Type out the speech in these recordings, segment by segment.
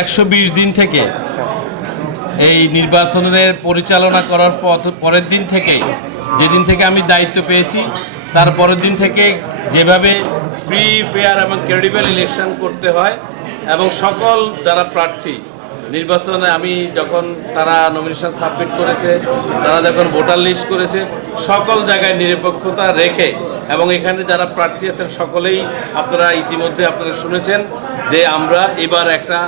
একশো বিশ দিন থেকে এই নির্বাচনের পরিচালনা করার পরের দিন থেকে, যেদিন থেকে আমি দায়িত্ব পেয়েছি, তার পরের দিন থেকে যেভাবে ফ্রি ফেয়ার এবং ক্রেডিবল ইলেকশন করতে হয় এবং সকল যারা প্রার্থী, নির্বাচনে আমি যখন তারা নমিনেশন সাবমিট করেছে, তারা যখন ভোটার লিস্ট করেছে, সকল জায়গায় নিরপেক্ষতা রেখে এবং এখানে যারা প্রার্থী আছেন, সকলেই আপনারা ইতিমধ্যে আপনারা শুনেছেন যে আমরা এবার একটা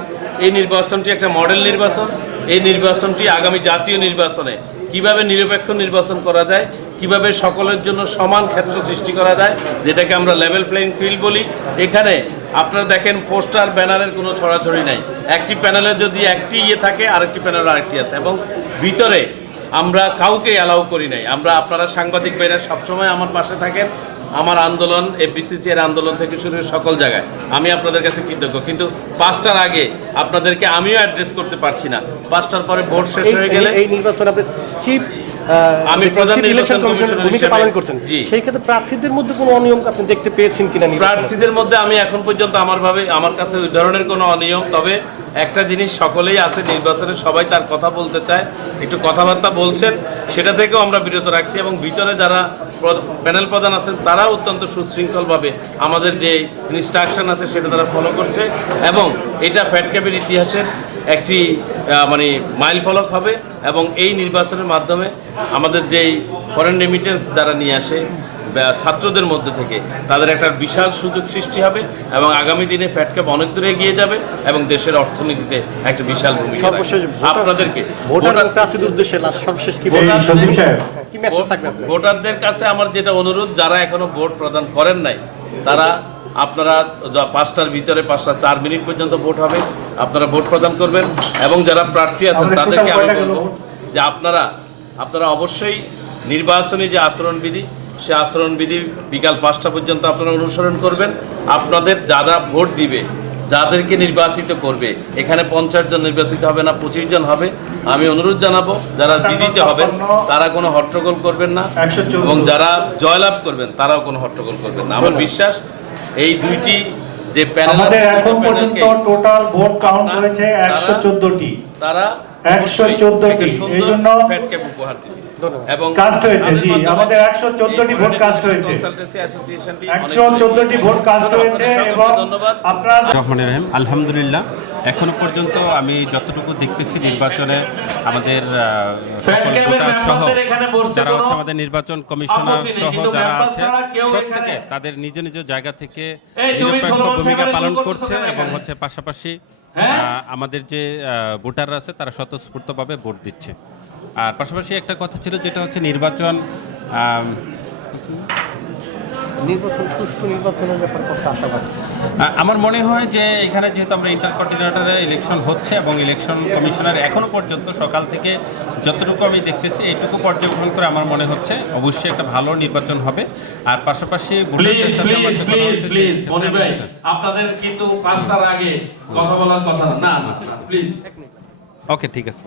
এই নির্বাচনটি একটা মডেল নির্বাচন। এই নির্বাচনটি আগামী জাতীয় নির্বাচনে কীভাবে নিরপেক্ষ নির্বাচন করা যায়, কীভাবে সকলের জন্য সমান ক্ষেত্র সৃষ্টি করা যায়, যেটাকে আমরা লেভেল প্লেইং ফিল্ড বলি। এখানে আপনারা দেখেন পোস্টার, ব্যানারের কোনো ছড়াছড়ি নাই। একটি প্যানেলে যদি একটি ইয়ে থাকে, আরেকটি প্যানেল আরেকটি আছে। এবং ভিতরে আমরা কাউকে অ্যালাউ করি নাই। আমরা আপনারা সাংবাদিক ভাইরা সবসময় আমার পাশে থাকেন। আমার আন্দোলন এফবিসিসি এর আন্দোলন থেকে শুরু সকল জায়গায়। আমি আপনাদের কাছে কৃতজ্ঞ। কিন্তু পাঁচটার আগে আপনাদেরকে আমিও অ্যাড্রেস করতে পারছি না। পাঁচটার পরে ভোট শেষ হয়ে গেলে এই নির্বাচন আপনি চিফ আমি প্রধান ইলেকশন কমিশনের ভূমিকা পালন করছেন। সেই ক্ষেত্রে প্রার্থীদের মধ্যে কোনো অনিয়ম আপনি দেখতে পেয়েছেন কিনা প্রার্থীদের মধ্যে আমি এখন পর্যন্ত আমার ভাবে আমার কাছে ওই ধরনের কোনো অনিয়ম তবে একটা জিনিস সকলেই আছে নির্বাচনে সবাই তার কথা বলতে চায় একটু কথাবার্তা বলছেন সেটা থেকেও আমরা বিরত রাখছি এবং ভিতরে যারা প্যানেল প্রধান আছেন তারা অত্যন্ত সুশৃঙ্খলভাবে আমাদের যে ইনস্ট্রাকশন আছে সেটা তারা ফলো করছে এবং এটা ফ্যাট ক্যাপের ইতিহাসের একটি মানে মাইল ফলক হবে এবং এই নির্বাচনের মাধ্যমে আমাদের যেই ফরেন রেমিটেন্স যারা নিয়ে আসে ছাত্রদের মধ্যে থেকে তাদের একটা বিশাল সুযোগ সৃষ্টি হবে এবং আগামী দিনে ফ্যাটক্যাপ অনেক দূরে এগিয়ে যাবে এবং দেশের অর্থনীতিতে একটা বিশাল ভূমিকা আপনাদেরকে? ভোটারদের কাছে আমার যেটা অনুরোধ যারা এখনও ভোট প্রদান করেন নাই তারা আপনারা পাঁচটার ভিতরে পাঁচটা চার মিনিট পর্যন্ত ভোট হবে আপনারা ভোট প্রদান করবেন এবং যারা প্রার্থী আছেন তাদেরকে আমি বলব? যে আপনারা আপনারা অবশ্যই নির্বাচনী যে আচরণবিধি সে আচরণবিধি বিকাল পাঁচটা পর্যন্ত আপনারা অনুসরণ করবেন আপনাদের যারা ভোট দিবে যাদেরকে নির্বাচিত করবে এখানে পঞ্চাশ জন নির্বাচিত হবে না পঁচিশ জন হবে। আমি অনুরোধ জানাব যারা বিজিতে হবেন তারা কোনো হট্টগোল করবেন না এবং যারা জয়লাভ করবেন তারাও কোনো হট্টগোল করবেন না। আমার বিশ্বাস এই দুইটি যে প্যানেল আমাদের এখন পর্যন্ত টোটাল ভোট কাউন্ট হয়েছে একশো চোদ্দটি। তারা 114 টি। এই জন্য- এবং কাস্ট হয়েছে, জি, আমাদের 114 টি ভোট কাস্ট হয়েছে। কনসালটেন্সি অ্যাসোসিয়েশনটি একশো চোদ্দটি ভোট কাস্ট হয়েছে এবং ধন্যবাদ। আপনারা রহমান রহিম আলহামদুলিল্লাহ। এখনও পর্যন্ত আমি যতটুকু দেখতেছি নির্বাচনে আমাদের সহ যারা হচ্ছে আমাদের নির্বাচন কমিশনার সহ যারা আছে প্রত্যেকে তাদের নিজ নিজ জায়গা থেকে নিরপেক্ষ ভূমিকা পালন করছে এবং হচ্ছে পাশাপাশি আমাদের যে ভোটাররা আছে তারা স্বতঃস্ফূর্তভাবে ভোট দিচ্ছে। আর পাশাপাশি একটা কথা ছিল যেটা হচ্ছে নির্বাচন নির্বাচন সুষ্ঠু নির্বাচনের ব্যাপারে কত আশাবাদী? আমার মনে হয় যে এখানে যেহেতু আমরা ইন্টারকন্টিনেন্টালে ইলেকশন হচ্ছে এবং ইলেকশন কমিশনার এখনও পর্যন্ত সকাল থেকে যতটুকু আমি দেখতেছি এইটুকু পর্যবেক্ষণ করে আমার মনে হচ্ছে অবশ্যই একটা ভালো নির্বাচন হবে। আর পাশাপাশি আপনাদের কিন্তু পাঁচটার আগে কথা বলার কথা না প্লিজ ওকে ঠিক আছে।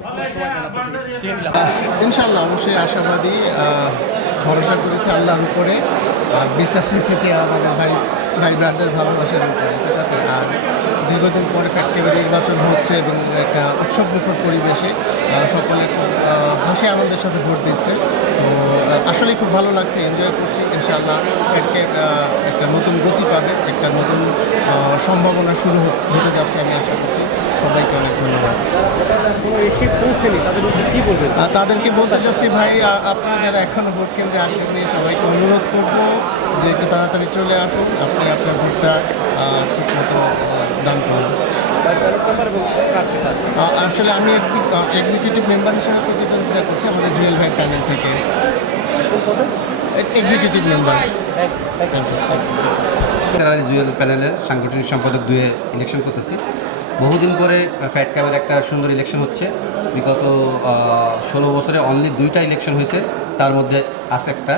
ইনশাল্লাহ অবশ্যই আশাবাদী আহ, ভরসা করেছে আল্লাহর উপরে আর বিশ্বাস রেখেছে আমাদের ভাই ভাই ব্রাদার ভালোবাসার উপরে ঠিক আছে? আর দীর্ঘদিন পরে ফ্যাক্টরি নির্বাচন হচ্ছে এবং একটা উৎসবমুখর পরিবেশে সকলে হাসি আনন্দের সাথে ভোট দিচ্ছে। আসলে খুব ভালো লাগছে এনজয় করছি ইনশাল্লাহ ফ্যাটকে একটা নতুন গতি পাবে একটা নতুন সম্ভাবনা শুরু হতে যাচ্ছে আমি আশা করছি। সবাইকে অনেক ধন্যবাদ। তাদেরকে বলতে চাচ্ছি ভাই আপনারা যারা এখনও ভোট কেন্দ্রে আসেননি সবাইকে অনুরোধ করব যে একটু তাড়াতাড়ি চলে আসুন আপনি আপনার ভোটটা ঠিক মতো দান করুন। আসলে আমি এক্সিকিউটিভ মেম্বার হিসেবে প্রতিদ্বন্দ্বিতা করছি আমাদের জুয়েল ভাই প্যানেল থেকে? এক্সিকিউটিভ মেম্বার জুয়েল প্যানেলের সাংগঠনিক সম্পাদক দুয়ে ইলেকশন করতেছি। বহুদিন পরে ফ্যাট ক্যাবের একটা সুন্দর ইলেকশন হচ্ছে। বিগত ষোলো বছরে অনলি দুইটা ইলেকশন হয়েছে। তার মধ্যে আছে একটা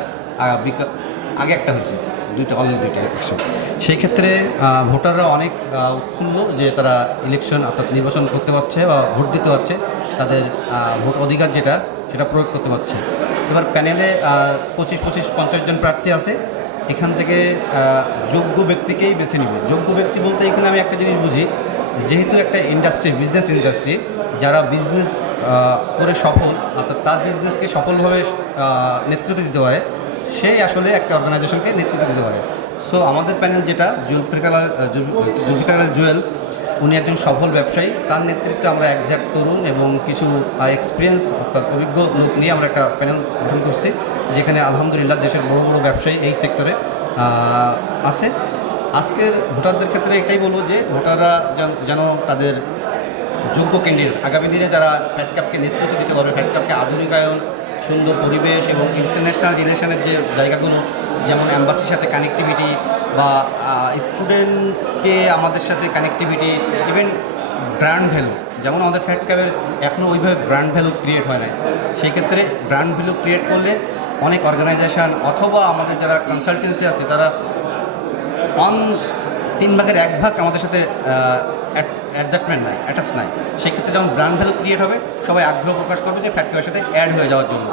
আগে একটা হয়েছে। দুইটা অনলি দুইটা ইলেকশন সেই ক্ষেত্রে ভোটাররা অনেক উৎফুল্ল যে তারা ইলেকশন অর্থাৎ নির্বাচন করতে পারছে বা ভোট দিতে পারছে। তাদের ভোট অধিকার যেটা সেটা প্রয়োগ করতে পারছে। এবার প্যানেলে পঁচিশ পঁচিশ, পঞ্চাশ জন প্রার্থী আছে। এখান থেকে যোগ্য ব্যক্তিকেই বেছে নিবে। যোগ্য ব্যক্তি বলতে এখানে আমি একটা জিনিস বুঝি, যেহেতু একটা ইন্ডাস্ট্রি বিজনেস ইন্ডাস্ট্রি যারা বিজনেস করে সফল, অর্থাৎ তার বিজনেসকে সফলভাবে নেতৃত্ব দিতে পারে সেই আসলে একটা অর্গানাইজেশনকে নেতৃত্ব দিতে পারে। সো আমাদের প্যানেল যেটা, জুলফিকার জুলফিকার জুয়েল উনি একজন সফল ব্যবসায়ী। তার নেতৃত্বে আমরা একঝাক তরুণ এবং কিছু এক্সপিরিয়েন্স অর্থাৎ অভিজ্ঞ লোক নিয়ে আমরা একটা প্যানেল গঠন করছি, যেখানে আলহামদুলিল্লাহ দেশের বড় বড় ব্যবসায়ী এই সেক্টরে আছে। আজকের ভোটারদের ক্ষেত্রে এটাই বলব যে, ভোটাররা যেন- তাদের যোগ্য ক্যান্ডিডেট আগামী দিনে যারা ফ্যাট কাপকে নেতৃত্ব দিতে পারবে ফ্যাট কাপকে আধুনিকায়ন, সুন্দর পরিবেশ এবং ইন্টারন্যাশনাল রিলেশনের যে জায়গাগুলো যেমন অ্যাম্বাসির সাথে কানেক্টিভিটি বা স্টুডেন্টকে আমাদের সাথে কানেক্টিভিটি ইভেন ব্র্যান্ড ভ্যালু যেমন আমাদের ফ্যাট ক্যাবের এখনও ওইভাবে ব্র্যান্ড ভ্যালু ক্রিয়েট হয় নাই। সেই ক্ষেত্রে ব্র্যান্ড ভ্যালু ক্রিয়েট করলে অনেক অর্গানাইজেশন অথবা আমাদের যারা কনসালটেন্সি আছে, তারা অন তিন ভাগের এক ভাগ আমাদের সাথে অ্যাডজাস্টমেন্ট নাই অ্যাটাচ নাই। সেক্ষেত্রে যখন ব্র্যান্ড ভ্যালু ক্রিয়েট হবে সবাই আগ্রহ প্রকাশ করবে যে ফ্যাটকের সাথে অ্যাড হয়ে যাওয়ার জন্য।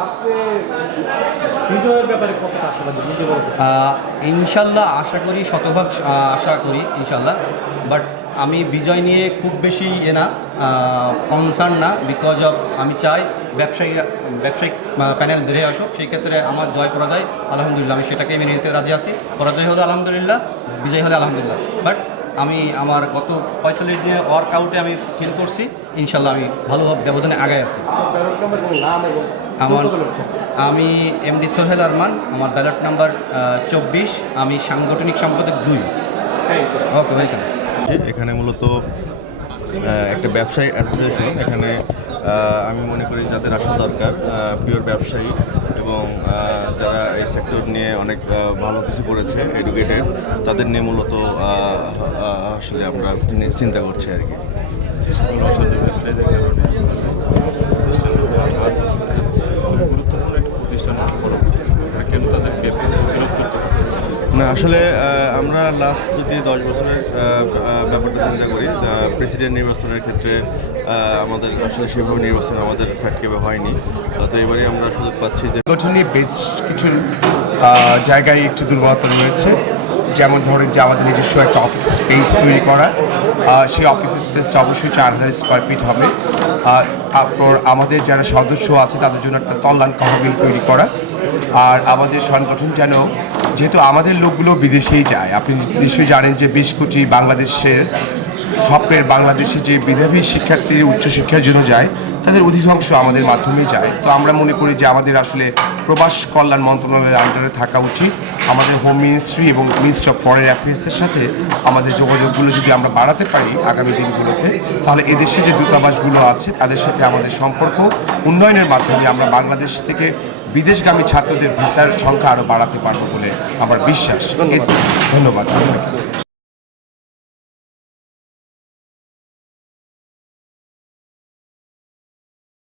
ইনশাল্লাহ আশা করি শতভাগ আশা করি ইনশাল্লাহ। বাট আমি বিজয় নিয়ে খুব বেশি এ না কনসার্ন না বিকজ অফ আমি চাই ব্যবসায়ী ব্যবসায়িক প্যানেল বেড়ে আসুক। সেই ক্ষেত্রে আমার জয় পরাজয় আলহামদুলিল্লাহ আমি সেটাকে মেনে নিতে রাজি আছি। পরাজয় হলে আলহামদুলিল্লাহ বিজয় হলে আলহামদুলিল্লাহ। বাট আমি আমার গত পঁয়তাল্লিশ দিনের ওয়ার্কআউটে আমি ফিল করছি। ইনশাল্লাহ আমি ভালো ব্যবধানে আগায় আছি। আমার? আমি এমডি সোহেল আরমান, আমার ব্যালট নাম্বার চব্বিশ, আমি সাংগঠনিক সম্পাদক দুই। ওকে ওয়েলকাম এখানে মূলত একটা ব্যবসায়ী অ্যাসোসিয়েশন এখানে আমি মনে করি যাদের আসা দরকার পিওর ব্যবসায়ী এবং যারা এই সেক্টর নিয়ে অনেক ভালো কিছু করেছে এডুকেটেড তাদের নিয়ে মূলত আসলে আমরা চিন্তা করছি আর কি। না, আসলে আমরা লাস্ট যদি দশ বছরের ব্যাপারটা চিন্তা করি প্রেসিডেন্ট নির্বাচনের ক্ষেত্রে আমাদের আসলে সেভাবে নির্বাচন আমাদের ফ্যাটকেবে হয়নি। তো এবারে আমরা সুযোগ পাচ্ছি যে গঠনে বেশ কিছু জায়গায় একটু দুর্বলতা রয়েছে। যেমন ধরেন যে আমাদের নিজস্ব একটা অফিস স্পেস তৈরি করা। সেই অফিস স্পেসটা অবশ্যই চার হাজার স্কোয়ার ফিট হবে। আর তারপর আমাদের যারা সদস্য আছে, তাদের জন্য একটা তল্লান তহবিল তৈরি করা। আর আমাদের সংগঠন যেন যেহেতু আমাদের লোকগুলো বিদেশেই যায়, আপনি নিশ্চয়ই জানেন যে বিশ কোটি বাংলাদেশের, স্বপ্নের বাংলাদেশে যে বিধাবী শিক্ষার্থী উচ্চশিক্ষার জন্য যায়, তাদের অধিকাংশ আমাদের মাধ্যমে যায়। তো আমরা মনে করি যে আমাদের আসলে প্রবাস কল্যাণ মন্ত্রণালয়ের আন্ডারে থাকা উচিত। আমাদের হোম মিনিস্ট্রি এবং মিনিস্ট্রি অফ ফরেন অ্যাফেয়ার্সের সাথে আমাদের যোগাযোগগুলো যদি আমরা বাড়াতে পারি আগামী দিনগুলোতে, তাহলে এদেশে যে দূতাবাসগুলো আছে, তাদের সাথে আমাদের সম্পর্ক উন্নয়নের মাধ্যমে আমরা বাংলাদেশ থেকে বিদেশগামী ছাত্রদের ভিসার সংখ্যা আরও বাড়াতে পারব বলে আমার বিশ্বাস। ধন্যবাদ। ধন্যবাদ।